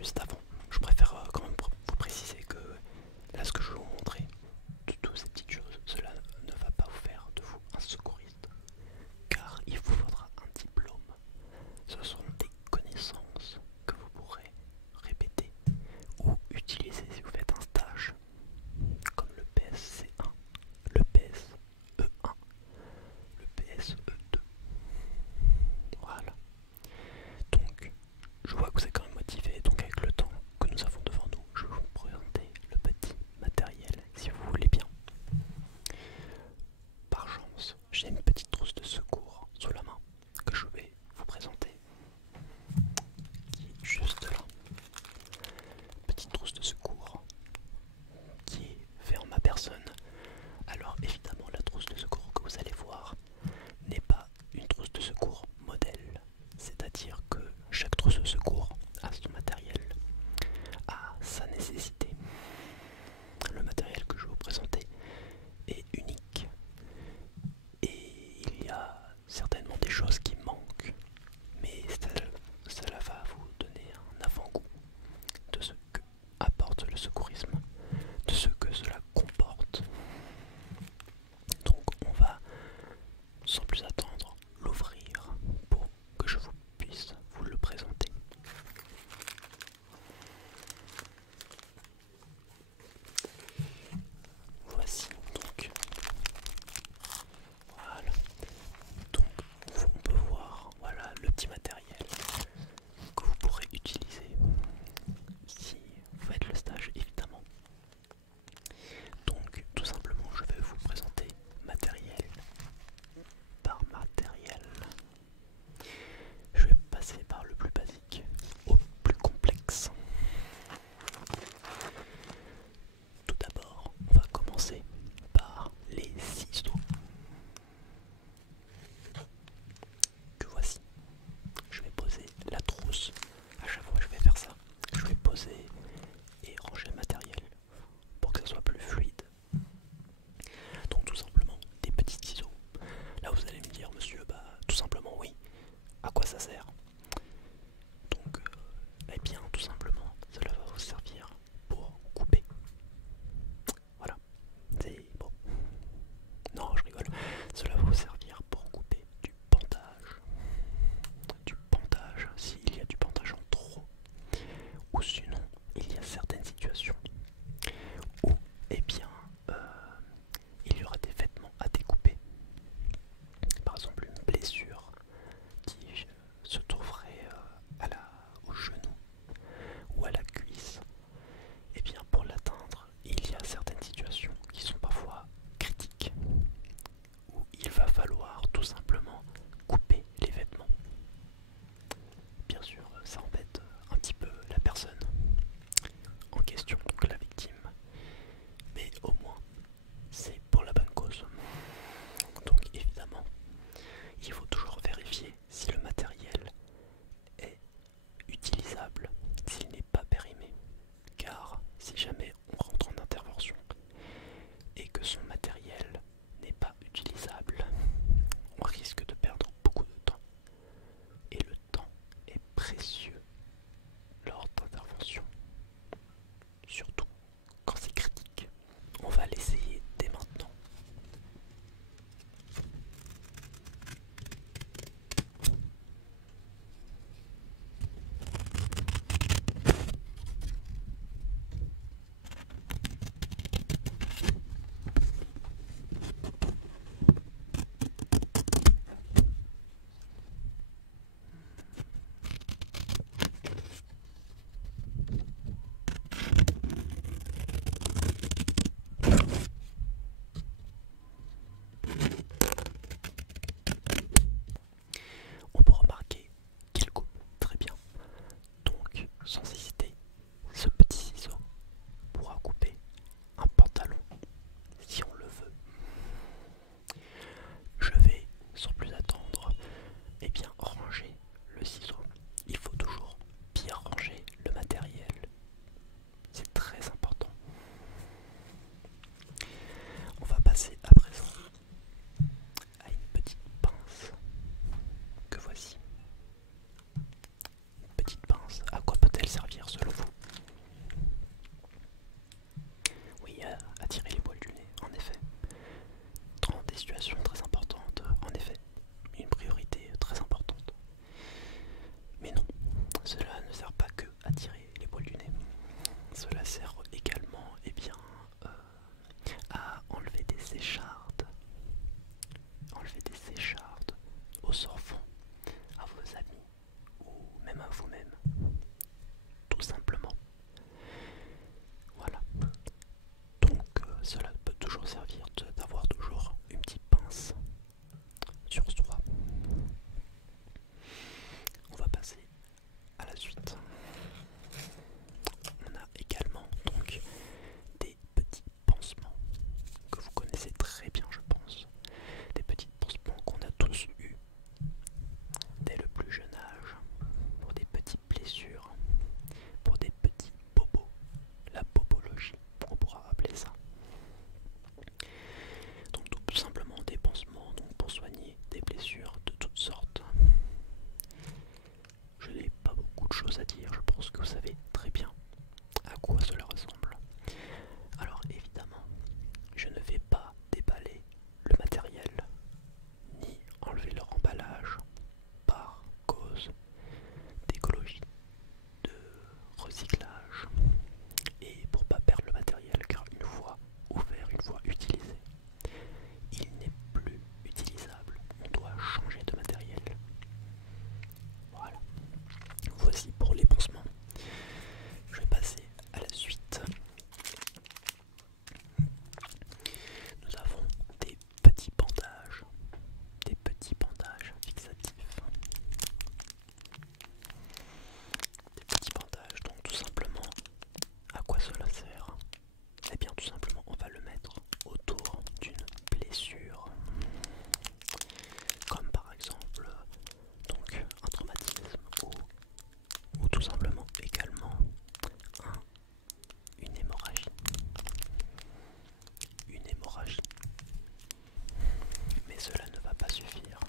juste avant, je préfère quand même vous préciser que là ce que je vais vous montrer, toutes ces petites choses, cela ne va pas vous faire de vous un secouriste, car il vous faudra un diplôme. Ce sont des connaissances que vous pourrez répéter ou utiliser si vous faites un stage, comme le PSC1, le PSE1, le PSE2. Voilà. Donc, je vois que vous êtes quand même motivé, donc avec le temps que nous avons devant nous, je vais vous présenter le petit matériel, si vous voulez bien. Par chance, j'ai une petite trousse de secours sous la main que je vais vous présenter, qui est juste là. Petite trousse de secours qui est faite en ma personne. Alors évidemment, la trousse de secours que vous allez voir n'est pas une trousse de secours modèle, c'est-à-dire que chaque trousse de secours a son matériel, a sa nécessité. Le matériel que je vais vous présenter est unique et il y a certainement des choses qui manquent, mais cela va vous donner un avant-goût de ce que apporte le secourisme, de ce que cela comporte. Donc on va sans plus attendre l'ouvrir pour que je vous puisse vous le présenter. Voici donc, voilà, donc on peut voir, voilà le petit matériel que vous pourrez utiliser si vous faites le stage évidemment. Donc tout simplement je vais vous présenter matériel par matériel. Je vais passer par le plus basique au plus complexe. Tout d'abord, on va commencer par les ciseaux que voici. Je vais poser la trousse. À chaque fois que je vais faire ça, je vais poser et ranger le matériel pour que ça soit plus fluide. Donc tout simplement des petits ciseaux. Là vous allez me dire monsieur, bah tout simplement oui. À quoi ça sert? Donc eh bien tout simplement cela va vous servir pour couper. Voilà. C'est bon. Non, je rigole. Cela va vous servir pour couper du pantage. Du pantage, s'il y a du pantage en trop. Ou sinon, il y a certaines situations où, eh bien, il y aura des vêtements à découper. Par exemple, une blessure qui se trouve même à vous-même, tout simplement. Voilà. Donc cela peut toujours servir d'avoir toujours une petite pince sur soi. On va passer à la suite. On a également donc des petits pansements que vous connaissez très bien, je pense. Des petits pansements qu'on a tous eus dès le plus jeune âge, pour des petites blessures, pour des petits bobos, la bobologie, on pourra appeler ça. Donc tout simplement des pansements donc pour soigner des blessures de toutes sortes. Je n'ai pas beaucoup de choses à dire, je pense que vous savez très bien à quoi cela ressemble. Alors évidemment, je ne vais pas déballer le matériel, ni enlever leur emballage par cause d'écologie, de recyclage, et pour pas perdre le matériel, car une fois ouvert, une fois utilisé, il n'est plus utilisable. On doit changer de matériel. Voilà. Voici pour les pansements. Je vais passer à la suite. Nous avons des petits bandages fixatifs. Des petits bandages, donc tout simplement, à quoi cela sert? Eh bien tout simplement on va le mettre autour d'une blessure, comme par exemple donc un traumatisme ou tout simplement également une hémorragie. Une hémorragie. Mais cela ne va pas suffire,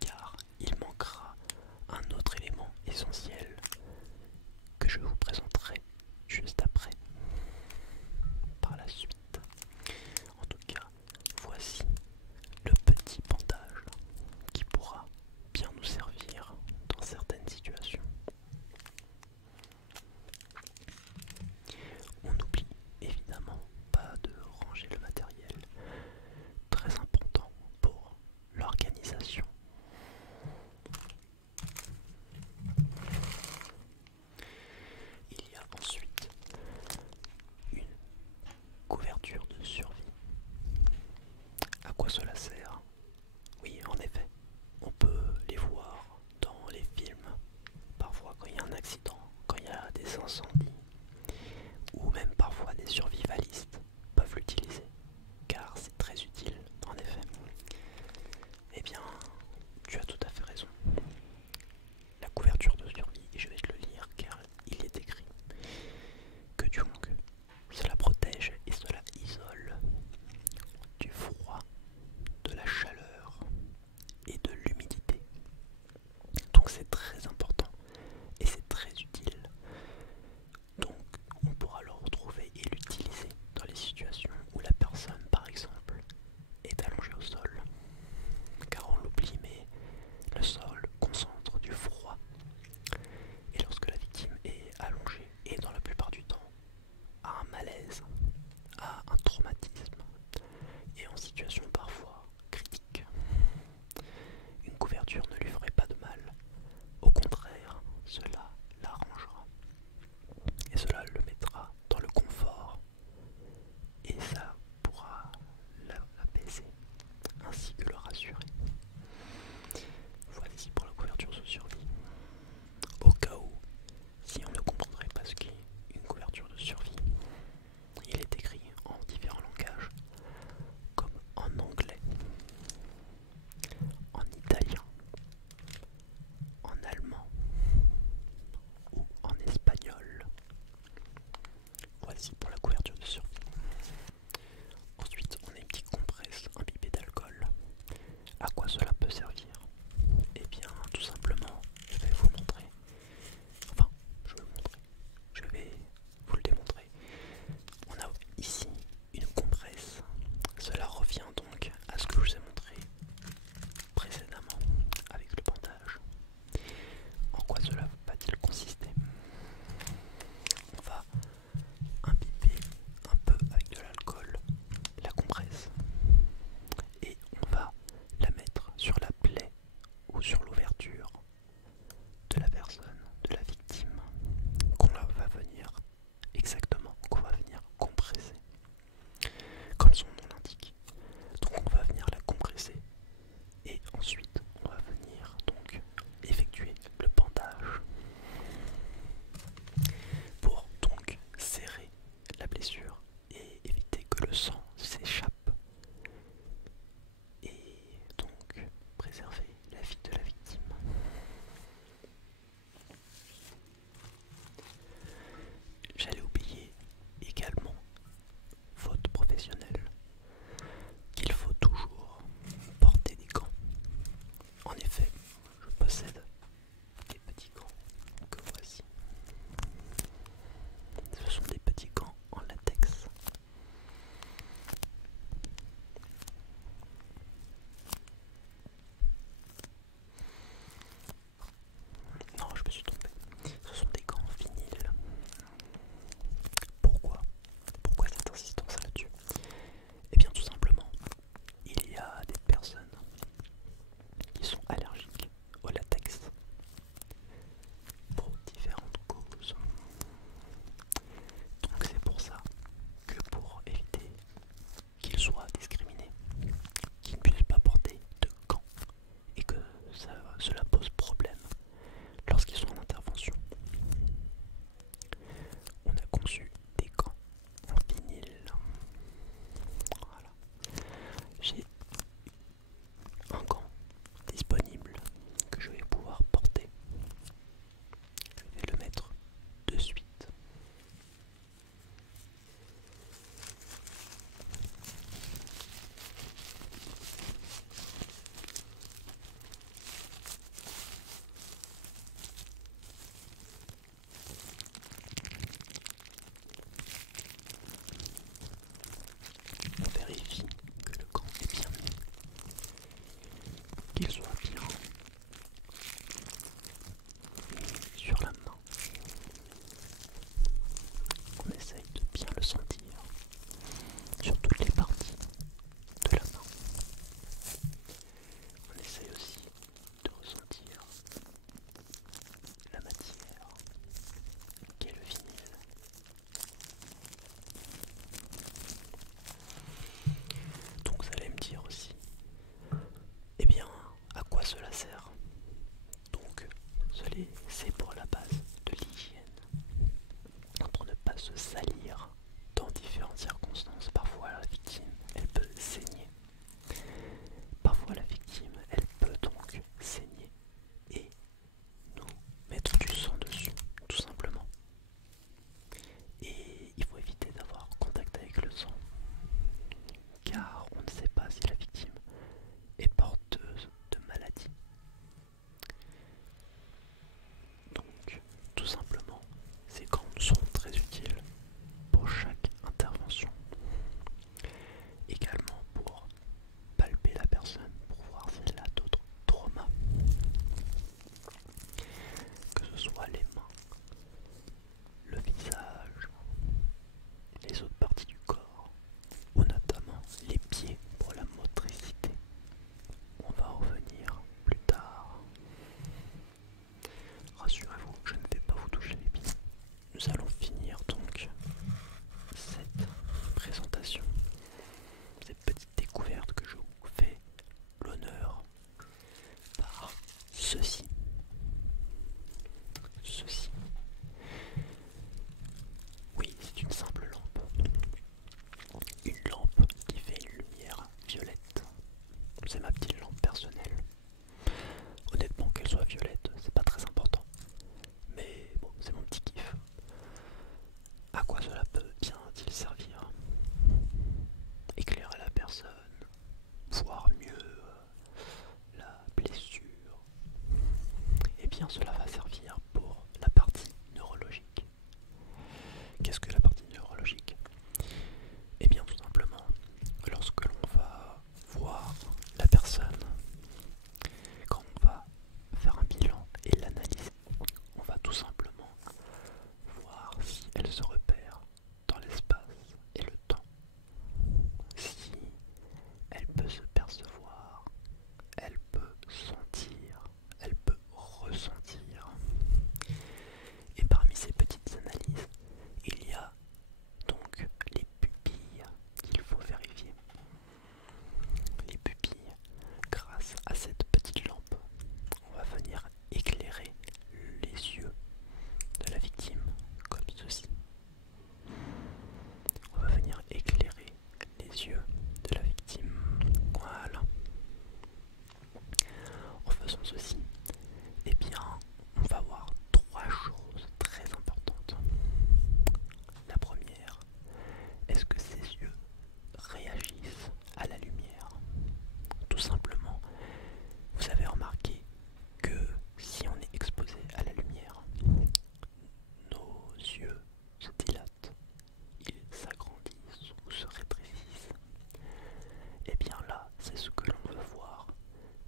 car il manquera un autre élément essentiel que je vous présenterai juste après, par la suite. En tout cas, voici le petit bandage qui pourra bien nous servir dans certaines situations. On n'oublie évidemment pas de ranger le matériel, très important pour l'organisation. Il y a ensuite une couverture de survie. À quoi cela sert? Oui, en effet, on peut les voir dans les films, parfois quand il y a un accident, quand il y a des incendies, ou même parfois des survivalistes peuvent l'utiliser, car c'est très utile, en effet. Eh bien, tu as tout à fait raison. La couverture de survie, et je vais te le lire car il est écrit que donc cela protège et cela isole du froid, de la chaleur et de l'humidité. Donc c'est très important et c'est très utile. Donc on pourra le retrouver et l'utiliser dans les situations où la personne par exemple est allongée au sol. Car on l'oublie, mais le sol concentre du froid. Et lorsque la victime est allongée, et dans la plupart du temps a un malaise, a un traumatisme, et en situation parfois critique, une couverture ne lui ferait pas de mal. Au contraire, c'est pour la base de l'hygiène, pour ne pas se salir dans différentes circonstances. Parfois la victime, elle peut saigner. Parfois la victime, elle peut donc saigner et nous mettre du sang dessus, tout simplement. Et il faut éviter d'avoir contact avec le sang, car on ne sait pas si la victime est porteuse de maladies. Donc, tout simplement, ces gants sont très utiles pour chaque intervention. Également pour palper la personne, pour voir si elle a d'autres traumas, que ce soit les mains, le visage, les autres parties du corps, ou notamment les pieds pour la motricité. On va revenir plus tard. Rassurez-vous, je ne vais pas vous toucher les pieds. Nous allons finir donc cette présentation, cette petite découverte que je vous fais l'honneur par ceci. Ceci. Oui, c'est une simple lampe. Une lampe qui fait une lumière violette. C'est ma petite lampe personnelle. Honnêtement, qu'elle soit violette, c'est pas très important. Mais bon, c'est mon petit kiff. À quoi cela peut bien-il servir? Éclairer la personne, voir mieux la blessure. Eh bien, cela va servir pour la partie neurologique. Qu'est-ce que la partie neurologique? Eh bien, tout simplement, lorsque l'on va voir la personne, quand on va faire un bilan et l'analyser, on va tout simplement voir si elle se repère dans l'espace et le temps, si elle peut se percevoir, elle peut sentir, elle peut ressentir. Et parmi ces petites analyses, il y a donc les pupilles qu'il faut vérifier. Les pupilles, grâce à cette petite lampe, on va venir éclairer les yeux de la victime comme ceci. On va venir éclairer les yeux de la victime. Voilà. En faisant ceci, eh bien, on va voir trois choses très importantes. La première, est-ce que ses yeux réagissent à la lumière? Tout simplement, vous avez remarqué que si on est exposé à la lumière, nos yeux se dilatent, ils s'agrandissent ou se rétrécissent. Et bien là, c'est ce que l'on veut voir.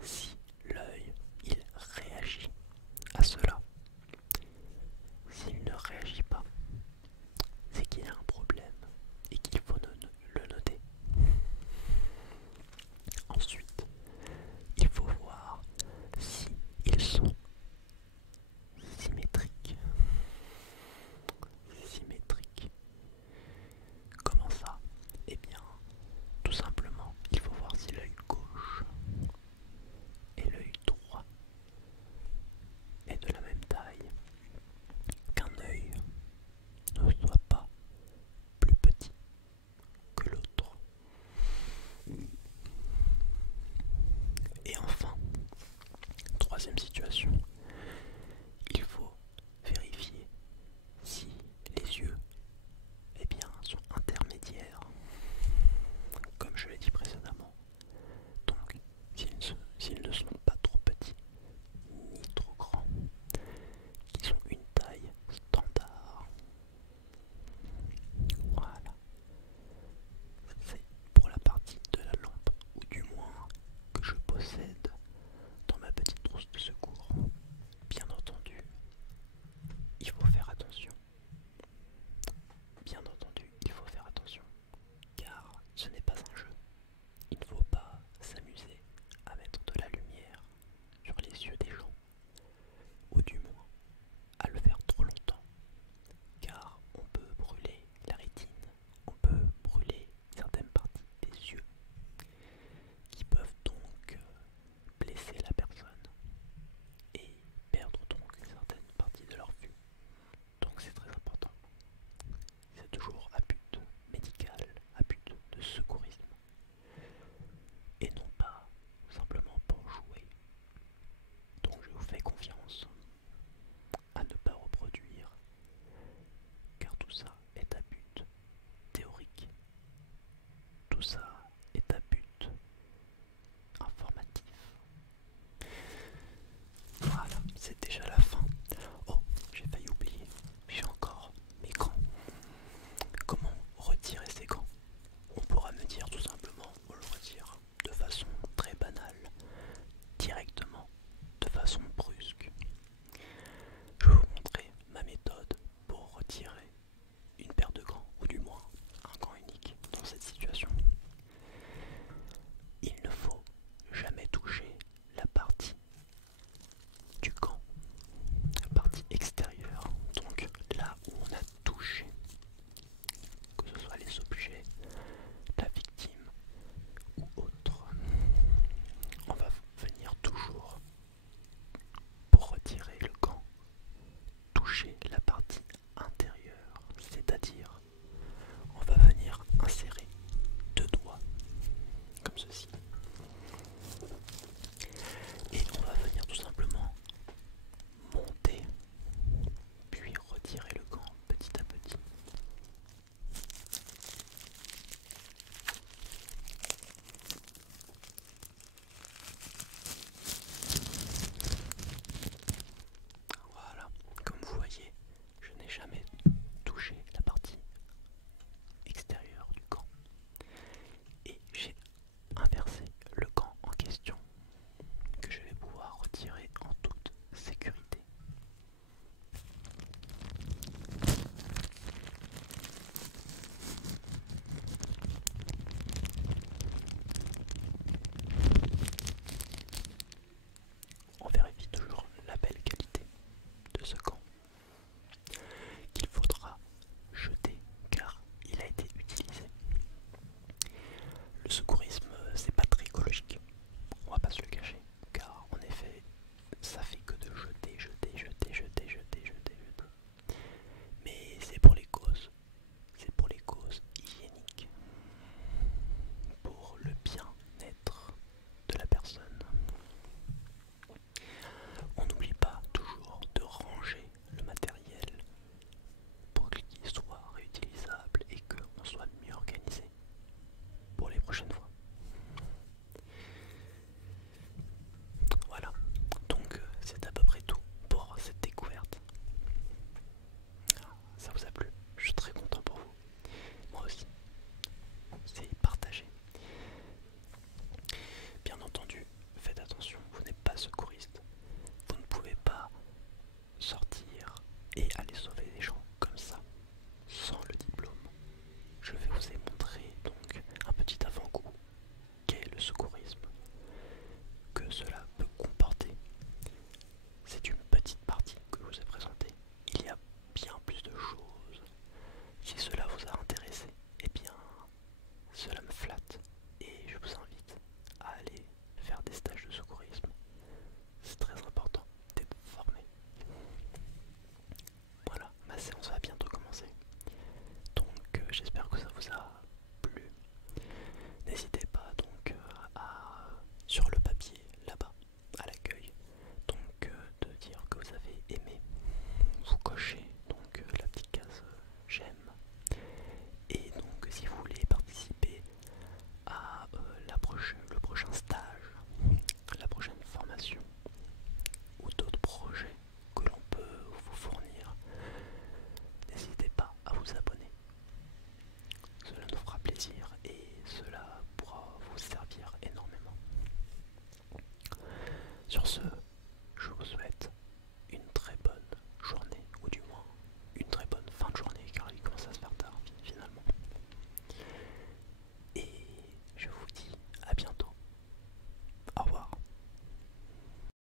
Si l'œil, il réagit à cela. S'il ne réagit pas, c'est qu'il y a un problème et qu'il faut le noter. Ensuite, il faut voir si ils sont symétriques. Symétriques. Comment ça? Eh bien, tout simplement, il faut voir si l'œil gauche et l'œil droit est de la même taille, qu'un œil ne soit pas plus petit que l'autre. Et enfin, troisième situation,